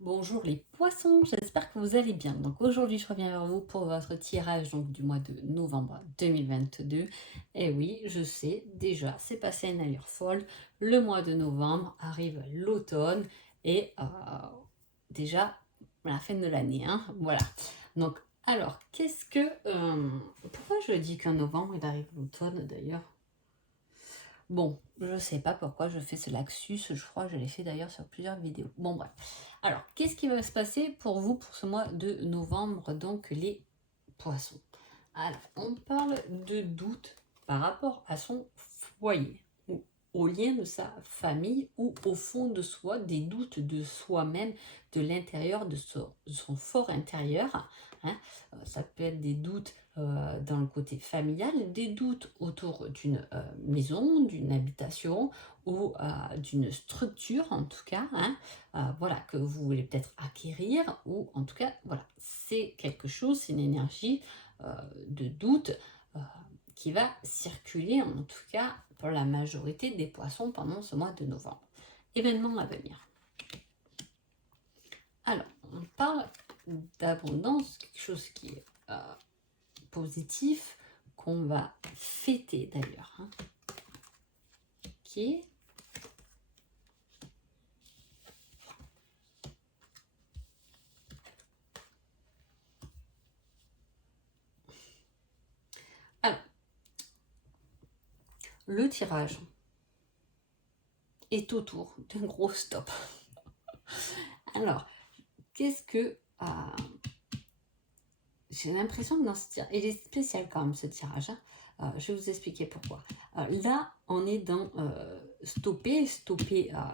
Bonjour les poissons, j'espère que vous allez bien. Donc aujourd'hui, je reviens vers vous pour votre tirage du mois de novembre 2022. Et oui, je sais, déjà, c'est passé à une allure folle. Le mois de novembre arrive l'automne et déjà la fin de l'année. Hein, voilà. Donc, alors, pourquoi je dis qu'en novembre, il arrive l'automne d'ailleurs? Bon, je sais pas pourquoi je fais ce laxus, je crois que je l'ai fait d'ailleurs sur plusieurs vidéos. Bon bref. Alors, qu'est-ce qui va se passer pour vous pour ce mois de novembre, donc les poissons? Alors, on parle de doute par rapport à son foyer, ou au lien de sa famille, ou au fond de soi, des doutes de soi-même, de l'intérieur, de son fort intérieur. Hein. Ça peut être des doutes dans le côté familial, des doutes autour d'une maison, d'une habitation ou d'une structure en tout cas, hein, voilà, que vous voulez peut-être acquérir ou en tout cas, voilà, c'est quelque chose, c'est une énergie de doute euh, qui va circuler en tout cas pour la majorité des poissons pendant ce mois de novembre. Événement à venir. Alors, on parle d'abondance, quelque chose qui est positif, qu'on va fêter d'ailleurs. Hein. Ok. Alors, le tirage est autour d'un gros stop. Alors, qu'est-ce que... j'ai l'impression que dans ce tirage, il est spécial quand même ce tirage. Hein. Je vais vous expliquer pourquoi. Là, on est dans stopper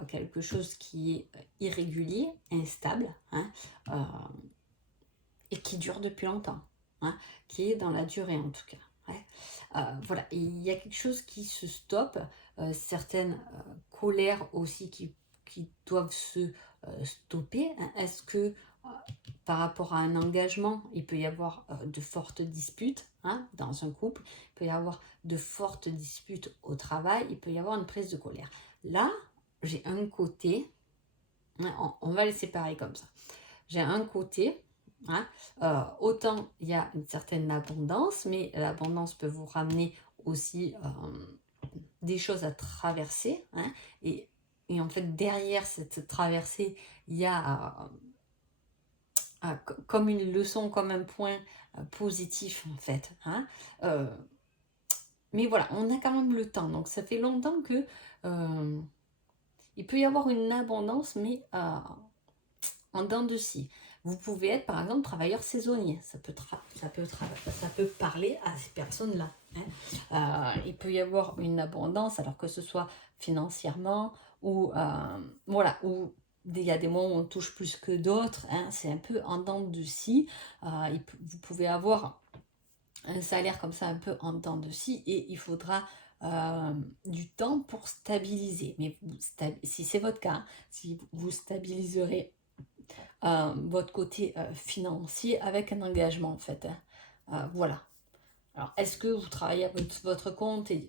quelque chose qui est irrégulier, instable, hein, et qui dure depuis longtemps, hein, qui est dans la durée en tout cas. Ouais. Voilà, il y a quelque chose qui se stoppe, certaines colères aussi qui doivent se stopper. Hein. Est-ce que par rapport à un engagement, il peut y avoir de fortes disputes hein, dans un couple, il peut y avoir de fortes disputes au travail, il peut y avoir une prise de colère. Là, j'ai un côté, on va les séparer comme ça. J'ai un côté, hein, autant il y a une certaine abondance, mais l'abondance peut vous ramener aussi des choses à traverser. Hein, et en fait, derrière cette traversée, il y a comme une leçon, comme un point positif en fait. Hein. Mais voilà, on a quand même le temps. Donc ça fait longtemps que il peut y avoir une abondance, mais en dents de scie. Vous pouvez être par exemple travailleur saisonnier. Ça peut parler à ces personnes-là. Hein. Il peut y avoir une abondance, alors que ce soit financièrement ou voilà, ou il y a des moments où on touche plus que d'autres. Hein, c'est un peu en dents de scie. Vous pouvez avoir un salaire comme ça un peu en dents de scie et il faudra du temps pour stabiliser. Mais si c'est votre cas, si vous stabiliserez votre côté financier avec un engagement en fait. Hein. Voilà. Alors, est-ce que vous travaillez à votre compte et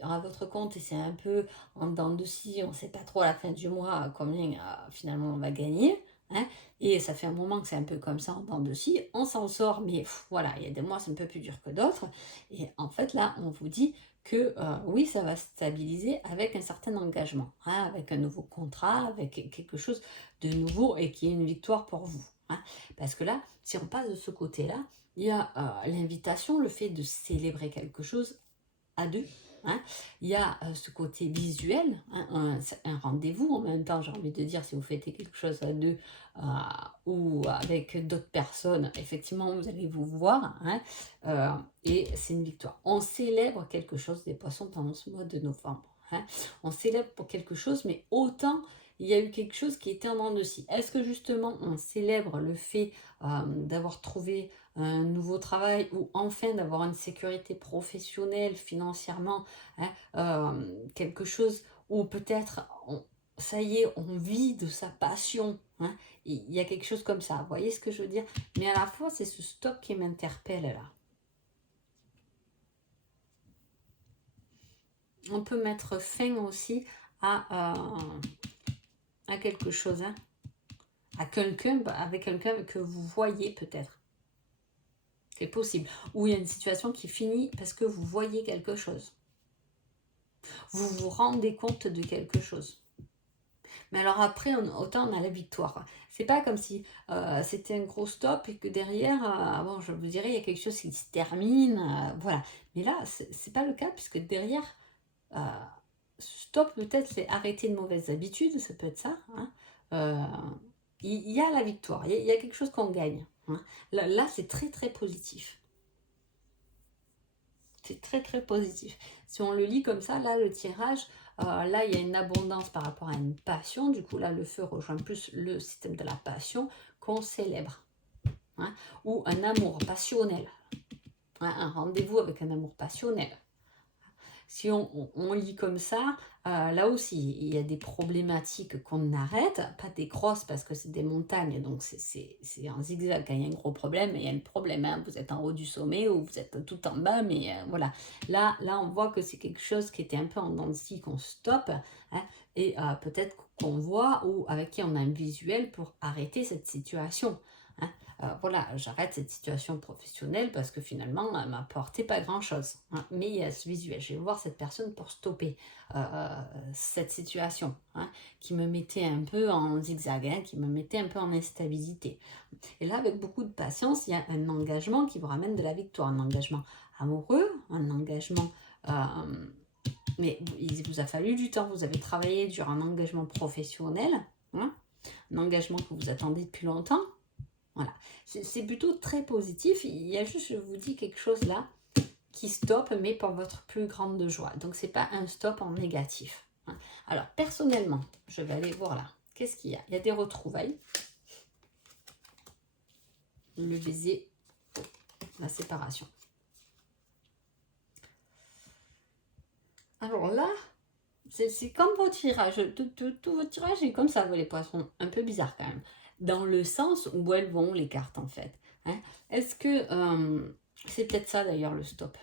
c'est un peu en dents de scie, on ne sait pas trop à la fin du mois combien finalement on va gagner. Hein, et ça fait un moment que c'est un peu comme ça en dents de scie. On s'en sort, mais voilà, il y a des mois c'est un peu plus dur que d'autres. Et en fait là, on vous dit que oui, ça va stabiliser avec un certain engagement, hein, avec un nouveau contrat, avec quelque chose de nouveau et qui est une victoire pour vous. Hein. Parce que là, si on passe de ce côté-là, il y a l'invitation, le fait de célébrer quelque chose à deux. Hein. Il y a ce côté visuel, hein, un rendez-vous en même temps, j'ai envie de dire, si vous faites quelque chose à deux ou avec d'autres personnes, effectivement, vous allez vous voir hein, et c'est une victoire. On célèbre quelque chose des poissons pendant ce mois de novembre. Hein. On célèbre pour quelque chose, mais autant il y a eu quelque chose qui était en dents de scie. Est-ce que justement on célèbre le fait d'avoir trouvé un nouveau travail ou enfin d'avoir une sécurité professionnelle financièrement, hein, quelque chose où peut-être ça y est, on vit de sa passion. Hein, il y a quelque chose comme ça, vous voyez ce que je veux dire? Mais à la fois, c'est ce stop qui m'interpelle là. On peut mettre fin aussi à quelque chose. Hein. à quelqu'un, avec quelqu'un que vous voyez peut-être. C'est possible. Ou il y a une situation qui finit parce que vous voyez quelque chose. Vous vous rendez compte de quelque chose. Mais alors après, autant on a la victoire. C'est pas comme si c'était un gros stop et que derrière, bon, je vous dirais, il y a quelque chose qui se termine. Voilà. Mais là, c'est pas le cas puisque derrière, euh, stop peut-être c'est arrêter de mauvaises habitudes, ça peut être ça. Hein. Euh, il y a la victoire, il y a quelque chose qu'on gagne. Hein. Là c'est très très positif. C'est très très positif. Si on le lit comme ça, là le tirage, là il y a une abondance par rapport à une passion. Du coup là le feu rejoint plus le système de la passion qu'on célèbre. Hein, ou un amour passionnel. Hein, un rendez-vous avec un amour passionnel. Si on lit comme ça, là aussi, il y a des problématiques qu'on arrête, pas des grosses parce que c'est des montagnes, donc c'est en zigzag. Quand il y a un gros problème, il y a un problème. Hein. Vous êtes en haut du sommet ou vous êtes tout en bas, mais voilà. Là, on voit que c'est quelque chose qui était un peu en dents de scie qu'on stoppe, hein, et peut-être qu'on voit ou avec qui on a un visuel pour arrêter cette situation. Hein. Voilà, j'arrête cette situation professionnelle parce que finalement, elle m'apportait pas grand-chose. Hein. Mais il y a ce visuel. Je vais voir cette personne pour stopper cette situation hein, qui me mettait un peu en zigzag, hein, qui me mettait un peu en instabilité. Et là, avec beaucoup de patience, il y a un engagement qui vous ramène de la victoire. Un engagement amoureux, un engagement... mais il vous a fallu du temps. Vous avez travaillé sur un engagement professionnel, hein, un engagement que vous attendez depuis longtemps. Voilà, c'est plutôt très positif. Il y a juste, je vous dis quelque chose là, qui stoppe, mais pour votre plus grande joie. Donc, c'est pas un stop en négatif. Hein. Alors, personnellement, je vais aller voir là. Qu'est-ce qu'il y a? Il y a des retrouvailles. Le baiser, la séparation. Alors là, c'est comme vos tirages. Tout votre tirage est comme ça, les poissons. Un peu bizarre quand même. Dans le sens où elles vont, les cartes, en fait. Hein. Est-ce que... c'est peut-être ça, d'ailleurs, le stop.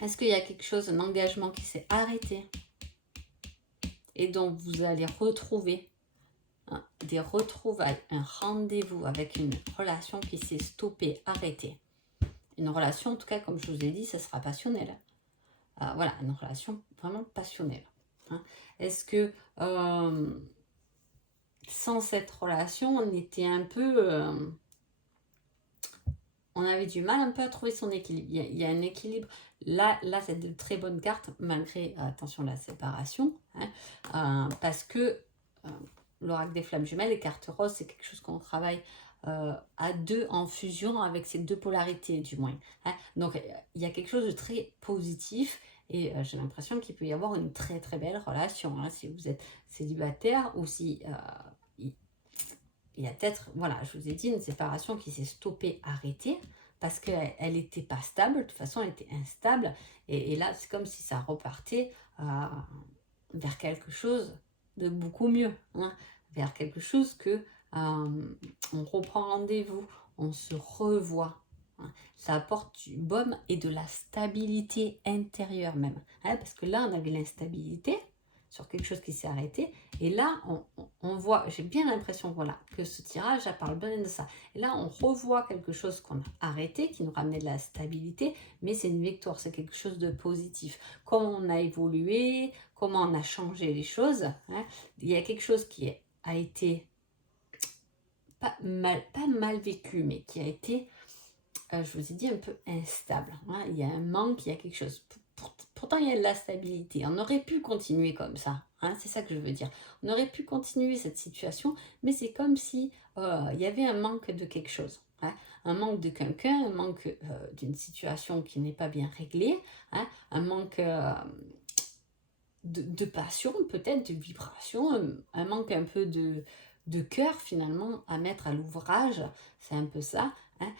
Est-ce qu'il y a quelque chose, un engagement qui s'est arrêté et dont vous allez retrouver hein, des retrouvailles, un rendez-vous avec une relation qui s'est stoppée, arrêtée. Une relation, en tout cas, comme je vous ai dit, ça sera passionnel. Voilà, une relation vraiment passionnelle. Hein. Est-ce que sans cette relation, on était un peu... on avait du mal un peu à trouver son équilibre. Il y a un équilibre. Là c'est de très bonnes cartes, malgré, attention, la séparation. Hein, parce que l'oracle des flammes jumelles, les cartes roses, c'est quelque chose qu'on travaille à deux, en fusion avec ces deux polarités, du moins. Hein. Donc, il y a quelque chose de très positif. Et j'ai l'impression qu'il peut y avoir une très très belle relation. Hein, si vous êtes célibataire ou si... il y a peut-être, voilà, je vous ai dit, une séparation qui s'est stoppée, arrêtée, parce qu'elle n'était pas stable, de toute façon, elle était instable. Et là, c'est comme si ça repartait vers quelque chose de beaucoup mieux, hein, vers quelque chose que on reprend rendez-vous, on se revoit. Hein. Ça apporte du baume et de la stabilité intérieure même. Hein, parce que là, on avait l'instabilité sur quelque chose qui s'est arrêté. Et là, on voit, j'ai bien l'impression voilà, que ce tirage, ça parle bien de ça. Et là, on revoit quelque chose qu'on a arrêté, qui nous ramenait de la stabilité, mais c'est une victoire, c'est quelque chose de positif. Comment on a évolué, comment on a changé les choses. Hein. Il y a quelque chose qui a été pas mal vécu, mais qui a été, je vous ai dit, un peu instable. Hein. Il y a un manque, il y a quelque chose. Pourtant, il y a de la stabilité. On aurait pu continuer comme ça. Hein, c'est ça que je veux dire. On aurait pu continuer cette situation, mais c'est comme si il y avait un manque de quelque chose. Hein, un manque de quelqu'un, un manque d'une situation qui n'est pas bien réglée, hein, un manque de passion, peut-être, de vibration, un manque un peu de cœur finalement à mettre à l'ouvrage. C'est un peu ça. Hein,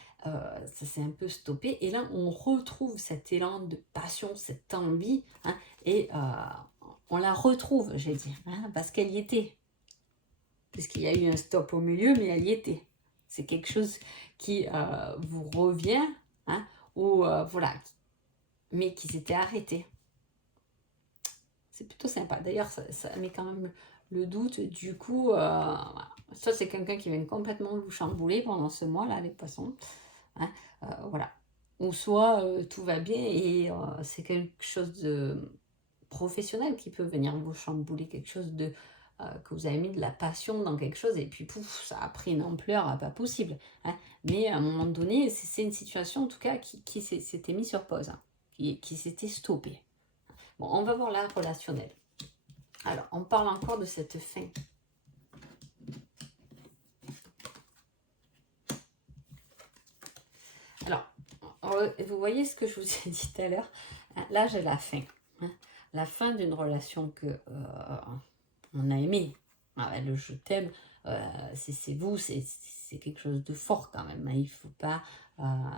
ça s'est un peu stoppé et là on retrouve cet élan de passion, cette envie hein, et on la retrouve, j'ai dit, hein, parce qu'elle y était, puisqu'il y a eu un stop au milieu, mais elle y était. C'est quelque chose qui vous revient hein, ou voilà, mais qui s'était arrêté. C'est plutôt sympa. D'ailleurs, ça met quand même le doute. Du coup, Ça, c'est quelqu'un qui vient complètement vous chambouler pendant ce mois-là, les poissons. Hein, voilà. Ou soit tout va bien et c'est quelque chose de professionnel qui peut venir vous chambouler, quelque chose de que vous avez mis de la passion dans quelque chose et puis pouf, ça a pris une ampleur pas possible. Hein. Mais à un moment donné, c'est une situation en tout cas qui s'était mise sur pause, hein, qui s'était stoppée. Bon, on va voir la relationnelle. Alors, on parle encore de cette fin. Alors, vous voyez ce que je vous ai dit tout à l'heure. Là, j'ai la fin. Hein. La fin d'une relation que on a aimée. Le je t'aime, c'est vous, c'est quelque chose de fort quand même. Hein. Il faut pas,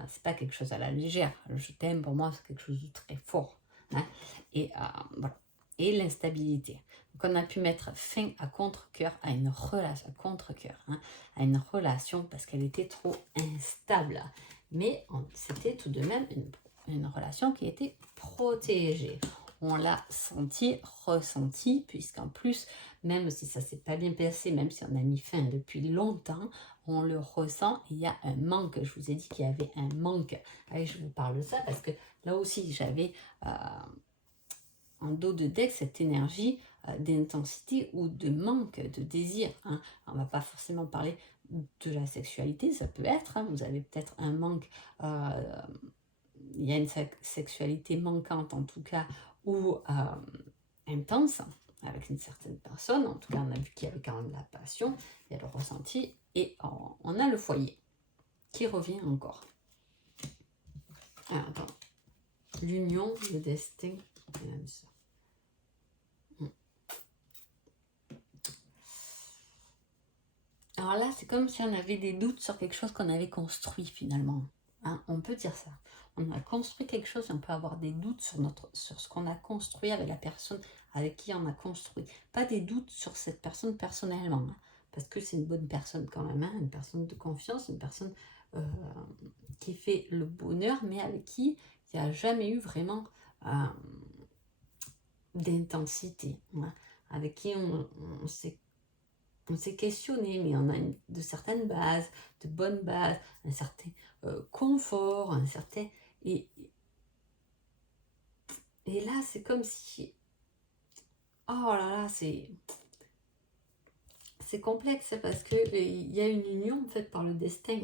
c'est pas quelque chose à la légère. Le je t'aime, pour moi, c'est quelque chose de très fort. Hein. Et voilà. Et l'instabilité. Donc, on a pu mettre fin à contre-cœur à une relation, à contre-cœur, hein, à une relation parce qu'elle était trop instable. Mais c'était tout de même une relation qui était protégée. On l'a senti, ressenti, puisqu'en plus, même si ça s'est pas bien passé, même si on a mis fin depuis longtemps, on le ressent, il y a un manque. Je vous ai dit qu'il y avait un manque. Allez, je vous parle de ça parce que là aussi, j'avais en dos de deck cette énergie d'intensité ou de manque, de désir. Hein. On ne va pas forcément parler de la sexualité, ça peut être, hein, vous avez peut-être un manque, il y a une sexualité manquante en tout cas, ou intense, avec une certaine personne, en tout cas on a vu qu'il y avait quand même la passion, il y a le ressenti, et on a le foyer, qui revient encore. Alors, attends. L'union, le destin, et l'âme sœur. Alors là, c'est comme si on avait des doutes sur quelque chose qu'on avait construit finalement. Hein, on peut dire ça. On a construit quelque chose et on peut avoir des doutes sur ce qu'on a construit avec la personne avec qui on a construit. Pas des doutes sur cette personne personnellement, hein, parce que c'est une bonne personne quand même, hein, une personne de confiance, une personne qui fait le bonheur, mais avec qui il n'y a jamais eu vraiment d'intensité, hein, avec qui on s'est questionné, mais on a de certaines bases, de bonnes bases, un certain confort, un certain... Et là, c'est comme si... Oh là là, c'est complexe parce que il y a une union en fait par le destin.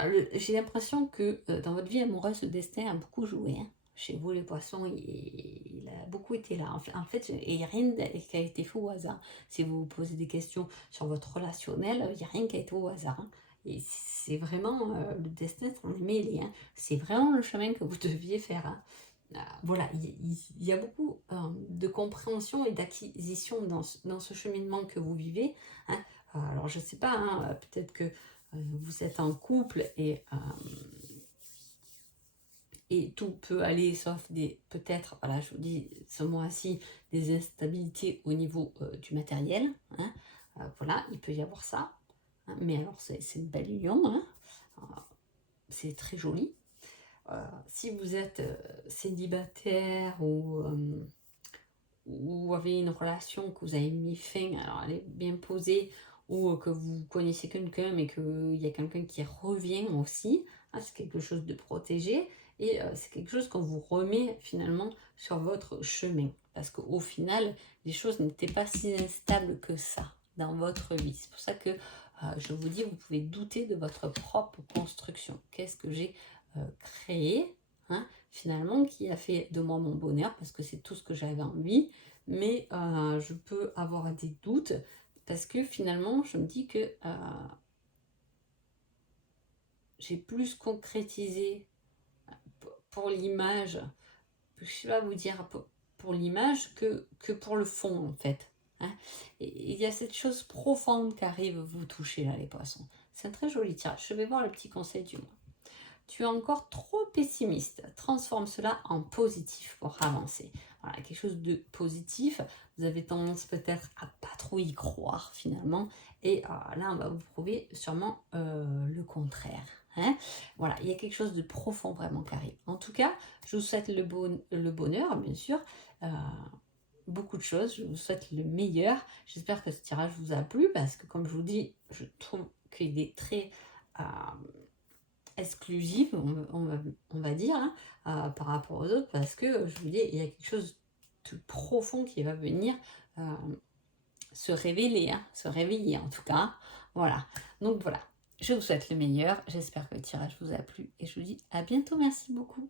Hein. J'ai l'impression que dans votre vie amoureuse, le destin a beaucoup joué. Hein. Chez vous, les poissons, il a beaucoup été là. En fait, il n'y a rien qui a été fait au hasard. Si vous vous posez des questions sur votre relationnel, il n'y a rien qui a été au hasard. Hein. Et c'est vraiment le destin s'en est mêlé. Hein. C'est vraiment le chemin que vous deviez faire. Hein. Voilà, il y a beaucoup de compréhension et d'acquisition dans ce cheminement que vous vivez. Hein. Alors, je ne sais pas, hein, peut-être que vous êtes en couple et tout peut aller sauf peut-être, voilà, je vous dis ce mois-ci, des instabilités au niveau du matériel. Hein. Voilà, il peut y avoir ça. Hein, mais alors, c'est une belle union. Hein. C'est très joli. Si vous êtes célibataire ou avez une relation que vous avez mis fin, alors elle est bien posée, ou que vous connaissez quelqu'un mais qu'il y a quelqu'un qui revient aussi, hein, c'est quelque chose de protégé et c'est quelque chose qu'on vous remet finalement sur votre chemin. Parce qu'au final, les choses n'étaient pas si instables que ça dans votre vie. C'est pour ça que je vous dis, vous pouvez douter de votre propre construction. Qu'est-ce que j'ai créé, hein, finalement, qui a fait de moi mon bonheur, parce que c'est tout ce que j'avais envie, mais je peux avoir des doutes, parce que finalement, je me dis que j'ai plus concrétisé pour l'image, je ne sais pas vous dire, pour l'image que pour le fond, en fait. Hein. Et il y a cette chose profonde qui arrive vous toucher, là, les poissons. C'est un très joli tirage. Je vais voir le petit conseil du mois. Tu es encore trop pessimiste. Transforme cela en positif pour avancer. Voilà, quelque chose de positif. Vous avez tendance peut-être à pas trop y croire finalement. Et là, on va vous prouver sûrement le contraire. Hein. Voilà, il y a quelque chose de profond vraiment qui arrive. En tout cas, je vous souhaite le bonheur, bien sûr. beaucoup de choses. Je vous souhaite le meilleur. J'espère que ce tirage vous a plu parce que, comme je vous dis, je trouve qu'il est très exclusif, on va dire, hein, par rapport aux autres, parce que, je vous dis, il y a quelque chose de profond qui va venir se révéler, hein, se réveiller en tout cas. Voilà. Donc voilà, je vous souhaite le meilleur. J'espère que le tirage vous a plu et je vous dis à bientôt. Merci beaucoup.